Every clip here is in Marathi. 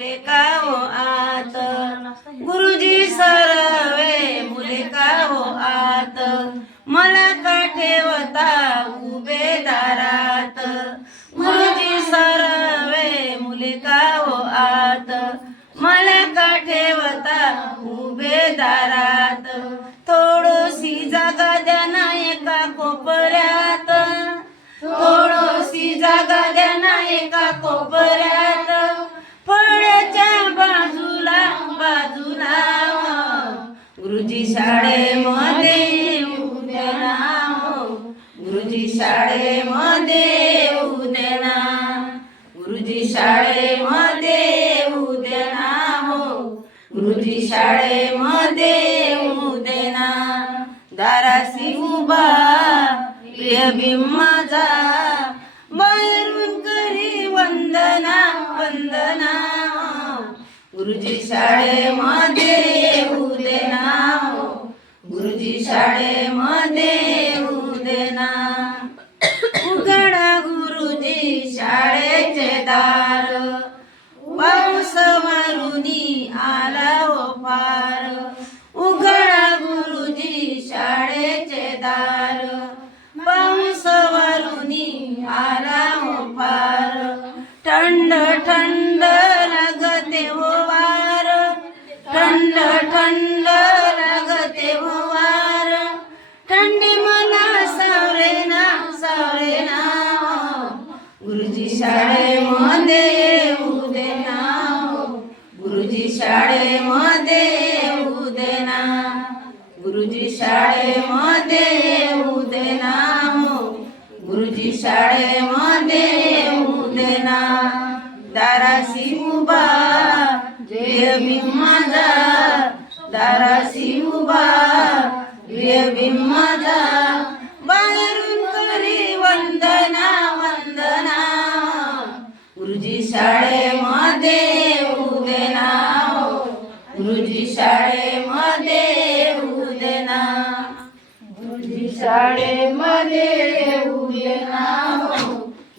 मुले का हो आत, गुरुजी सरवे मुले का हो आत, मला का ठेवता उभे दारात, गुरुजी सरवे मुले का हो आत, मला का ठेवता उभे दारात, थोडीशी जागा द्या ना एका कोपऱ्यात, थोडीशी जागा द्या ना एका कोपऱ्यात, फळ्याच्या बाजूला बाजूला, गुरुजी शाळेमध्ये येऊ दे ना, गुरुजी शाळेमध्ये येऊ दे ना, गुरुजी शाळेमध्ये येऊ दे ना, गुरुजी शाळेमध्ये येऊ दे ना, दाराशी उभा प्रिय भीम माझा, बाहेरून करी वंदना वंदना, गुरुजी शाळेमध्ये येऊ दे ना, गुरुजी शाळेमध्ये येऊ दे ना, उघडा गुरुजी शाळेचे दार, पाऊस मारुनी आला हो फार, उघडा गुरुजी शाळेचे दार, पाऊस मारुनी आला हो फार, थंड थंड लागते हो वार, थंड थंड लागते हो वार, थंडी मला सावरे ना सावरे ना, गुरुजी शाळेमध्ये येऊ दे ना, गुरुजी शाळेमध्ये येऊ दे ना, गुरुजी शाळेमध्ये येऊ दे ना, गुरुजी शाळेमध्ये येऊ दे ना, दाराशी उभा प्रिय भीम माझा, दाराशी उभा प्रिय भीम माझा, बाहेरून करी वंदना वंदना, गुरुजी शाळेमध्ये येऊ दे ना, गुरुजी शाळेमध्ये येऊ दे ना, गुरुजी शाळेमध्ये येऊ दे ना,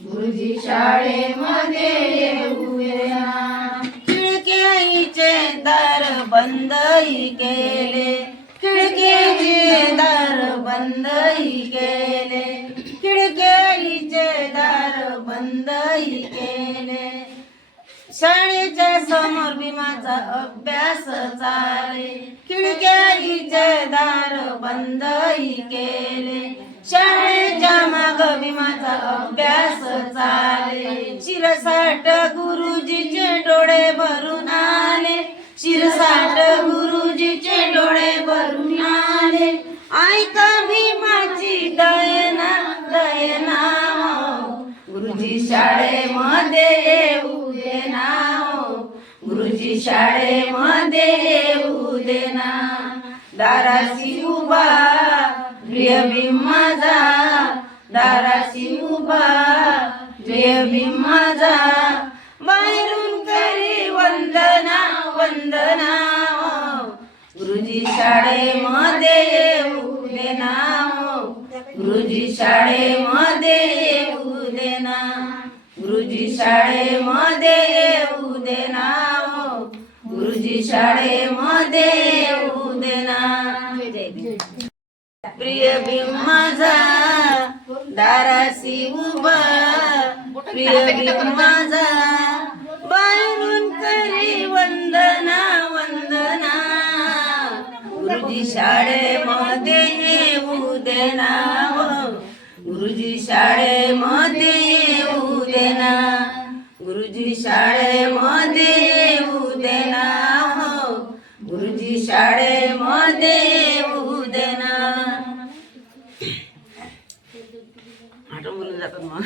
गुरुजी शाळेमध्ये येऊ दे ना, खिडक्याचे दार बंदही केले, खिडक्याचे दार बंदही केले, खिडक्याचे दार बंदही केले, शाळेच्या समोर भीमाचा अभ्यास चाले, खिडक्याचे दार बंदही केले, शाळेच्या माग भीमाचा अभ्यास चाले, शिरसाट गुरुजीचे डोळे भरून आले, शिरसाट गुरुजीचे डोळे भरून आले, ऐका भीमाची दयना दयना, गुरुजी शाळेमध्ये येऊ दे ना, गुरुजी शाळेमध्ये येऊ दे ना, दाराशी उभा प्रिय भीम माझा, दाराशी उभा प्रिय भीम माझा, बाहेरून करी वंदना वंदना, गुरुजी शाळेमध्ये येऊ दे ना, गुरुजी शाळेमध्ये येऊ दे ना, गुरुजी शाळेमध्ये येऊ दे ना, गुरुजी शाळेमध्ये येऊ दे ना, प्रिय भीम माझा, दाराशी उभा प्रिय भीम माझा, बाहेरून करी वंदना वंदना, गुरुजी शाळेमध्ये येऊ दे ना, गुरुजी शाळेमध्ये येऊ दे ना, गुरुजी शाळेमध्ये येऊ दे ना, गुरुजी शाळेमध्ये येऊ दे ना, आठवण बोलून जातात मग.